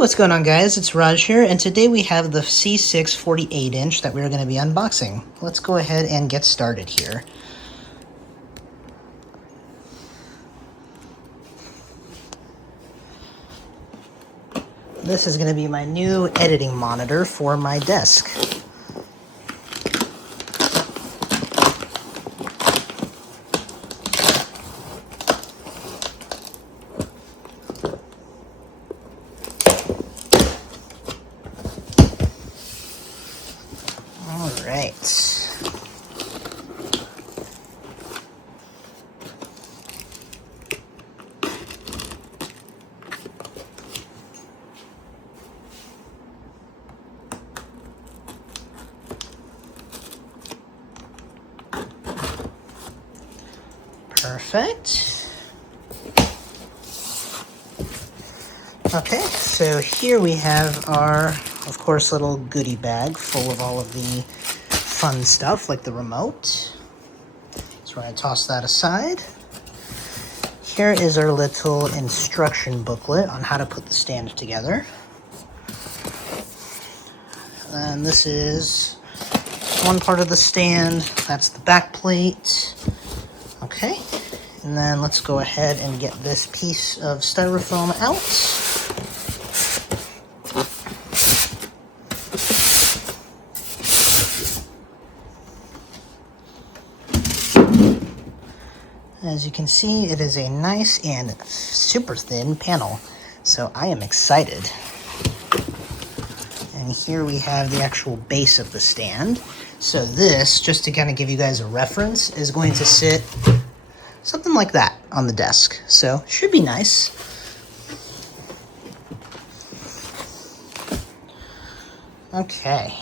what's going on, guys? It's Raj here, and today we have the C6 48-inch that we're going to be unboxing. Let's go ahead and get started here. This is going to be my new editing monitor for my desk. Alright. Perfect. Okay, so here we have our, of course, little goodie bag full of all of the fun stuff like the remote. So we're going to toss that aside. Here is our little instruction booklet on how to put the stand together. And this is one part of the stand. That's the back plate. Okay, and then let's go ahead and get this piece of styrofoam out. As you can see, it is a nice and super thin panel, so I am excited. And here we have the actual base of the stand. So this, just to kind of give you guys a reference, is going to sit something like that on the desk. So should be nice. Okay.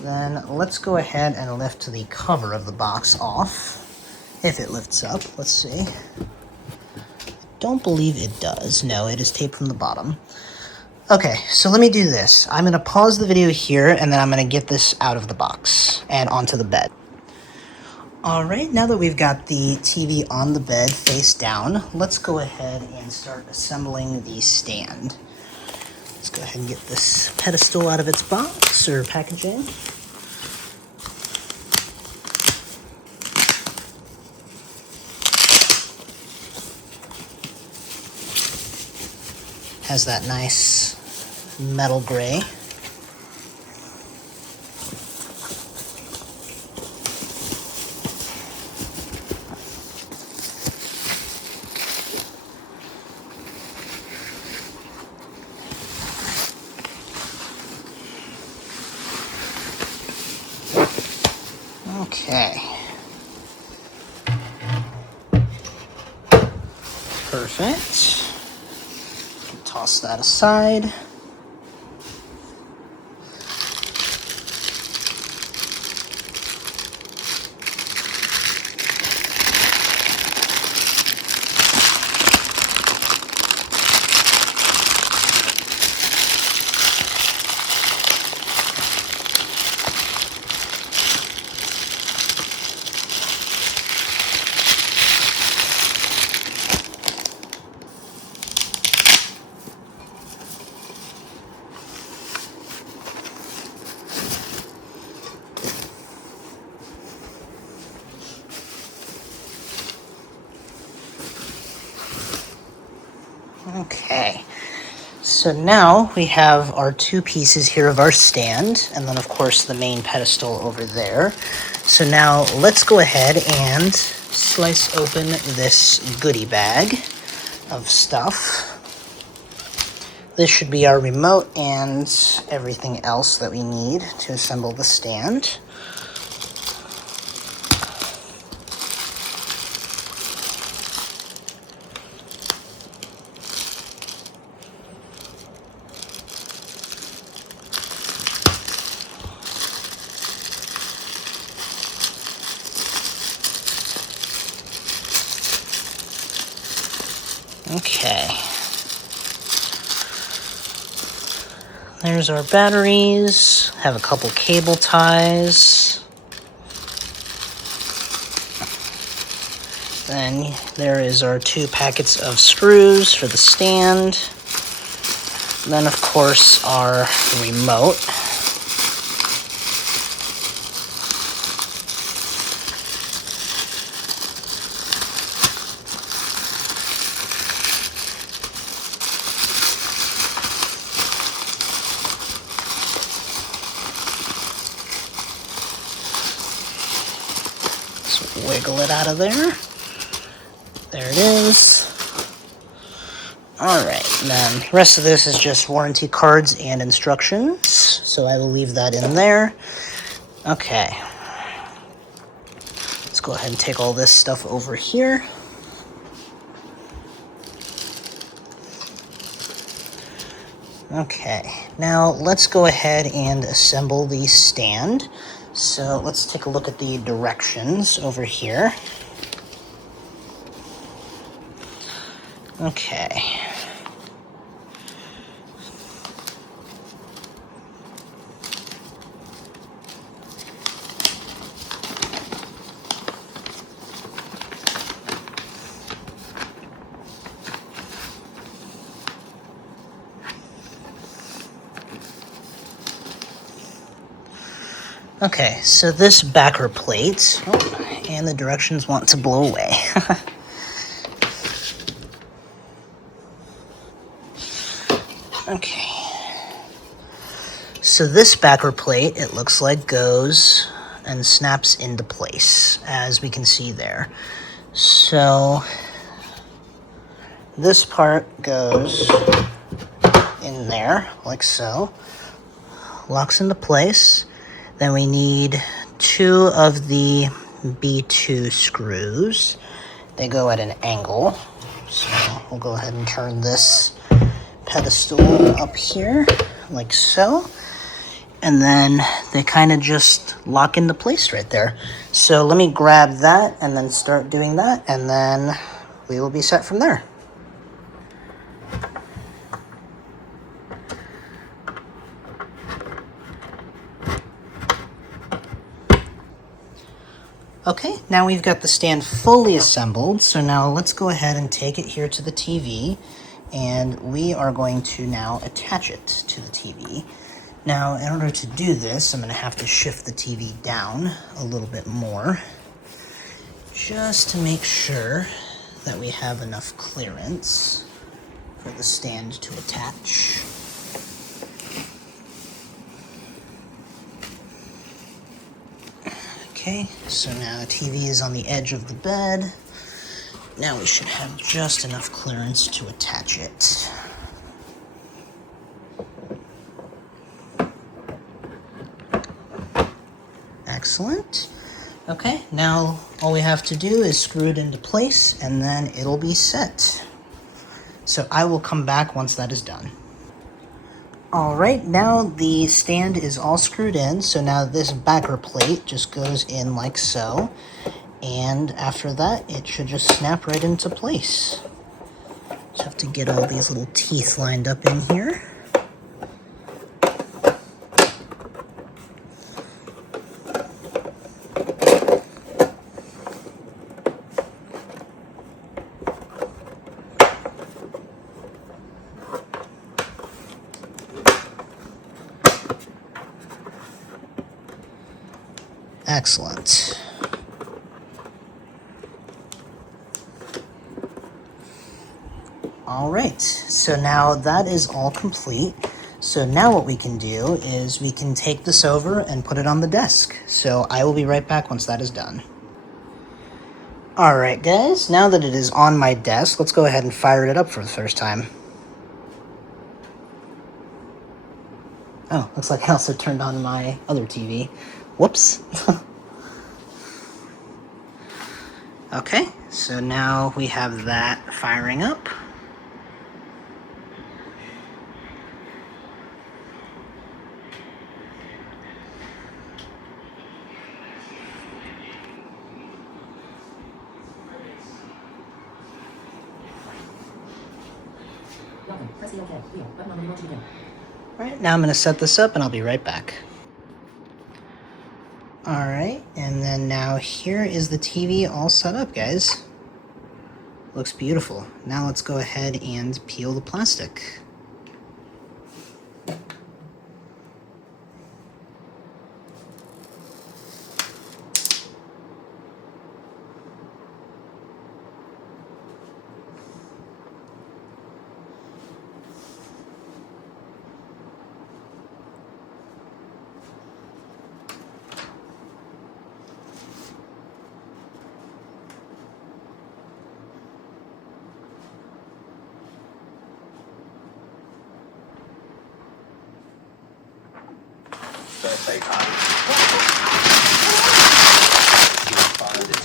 Then let's go ahead and lift the cover of the box off, if it lifts up. Let's see. Don't believe it does. No, it is taped from the bottom. Okay, so let me do this. I'm going to pause the video here, and then I'm going to get this out of the box and onto the bed. Alright, now that we've got the TV on the bed face down, let's go ahead and start assembling the stand. Let's go ahead and get this pedestal out of its box or packaging. Has that nice metal gray. Okay. Perfect. Toss that aside. Okay, so now we have our two pieces here of our stand, and then of course the main pedestal over there. So now let's go ahead and slice open this goodie bag of stuff. This should be our remote and everything else that we need to assemble the stand. Okay. There's our batteries. Have a couple cable ties. and there is our 2 packets of screws for the stand. And then, of course, our remote. Just wiggle it out of there. There it is. Alright, then the rest of this is just warranty cards and instructions, so I will leave that in there. Okay. Let's go ahead and take all this stuff over here. Okay, now let's go ahead and assemble the stand. So let's take a look at the directions over here. Okay. Okay, so this backer plate, and the directions want to blow away. Okay. So this backer plate, it looks like, goes and snaps into place, as we can see there. So this part goes in there, like so. Locks into place. Then we need 2 of the B2 screws. They go at an angle. So we'll go ahead and turn this pedestal up here, like so. And then they kind of just lock into place right there. So let me grab that and then start doing that, and then we will be set from there. Okay, now we've got the stand fully assembled, so now let's go ahead and take it here to the TV, and we are going to now attach it to the TV. Now, in order to do this, I'm going to have to shift the TV down a little bit more, just to make sure that we have enough clearance for the stand to attach. Okay, so now the TV is on the edge of the bed. Now we should have just enough clearance to attach it. Excellent. Okay, now all we have to do is screw it into place, and then it'll be set. So I will come back once that is done. Alright, now the stand is all screwed in, so now this backer plate just goes in like so, and after that it should just snap right into place. Just have to get all these little teeth lined up in here. Excellent. All right, so now that is all complete. So now what we can do is we can take this over and put it on the desk. So I will be right back once that is done. All right, guys, now that it is on my desk, let's go ahead and fire it up for the first time. Oh, looks like I also turned on my other TV. Whoops. Okay, so now we have that firing up. Alright, now I'm going to set this up and I'll be right back. Alright, and then now here is the TV all set up, guys. Looks beautiful. Now let's go ahead and peel the plastic. Birthday party. You'll find it.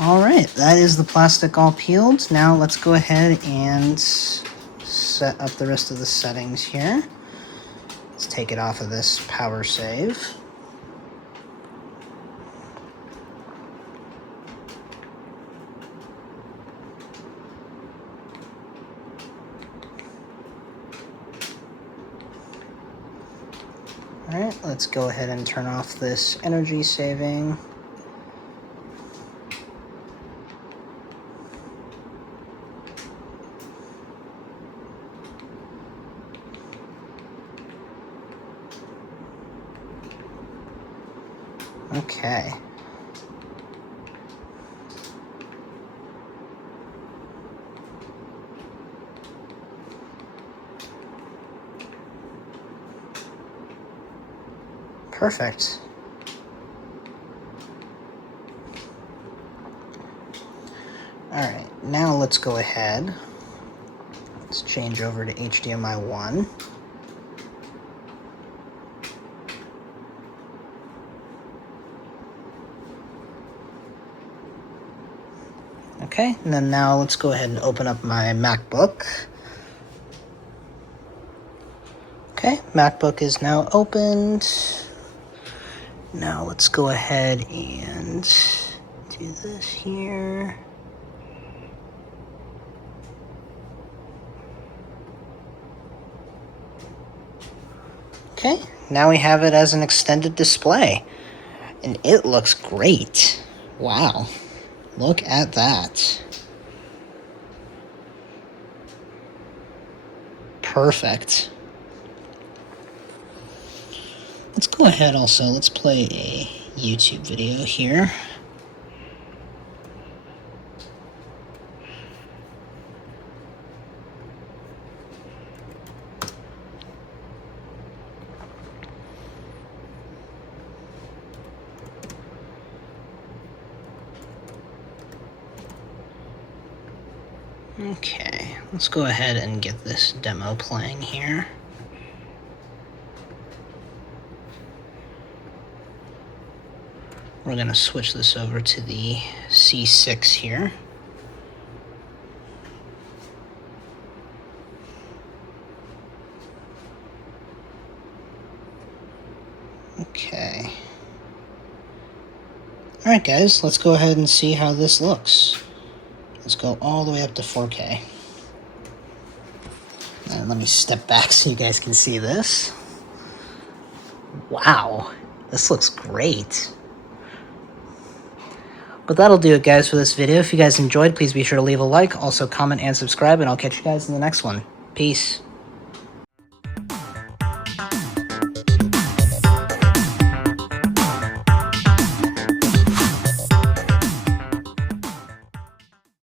All right, that is the plastic all peeled. Now let's go ahead and set up the rest of the settings here. Let's take it off of this power save. All right, let's go ahead and turn off this energy saving. Okay. Perfect. All right, now let's go ahead. Let's change over to HDMI 1. Okay, and then now let's go ahead and open up my MacBook. Okay, MacBook is now opened. Now let's go ahead and do this here. Okay, now we have it as an extended display, and it looks great. Wow, look at that. Perfect. Let's go ahead also, let's play a YouTube video here. Okay, let's go ahead and get this demo playing here. We're going to switch this over to the C6 here. Okay. Alright guys, let's go ahead and see how this looks. Let's go all the way up to 4K. And let me step back so you guys can see this. Wow, this looks great. But that'll do it, guys, for this video. If you guys enjoyed, please be sure to leave a like, also comment and subscribe, and I'll catch you guys in the next one. Peace.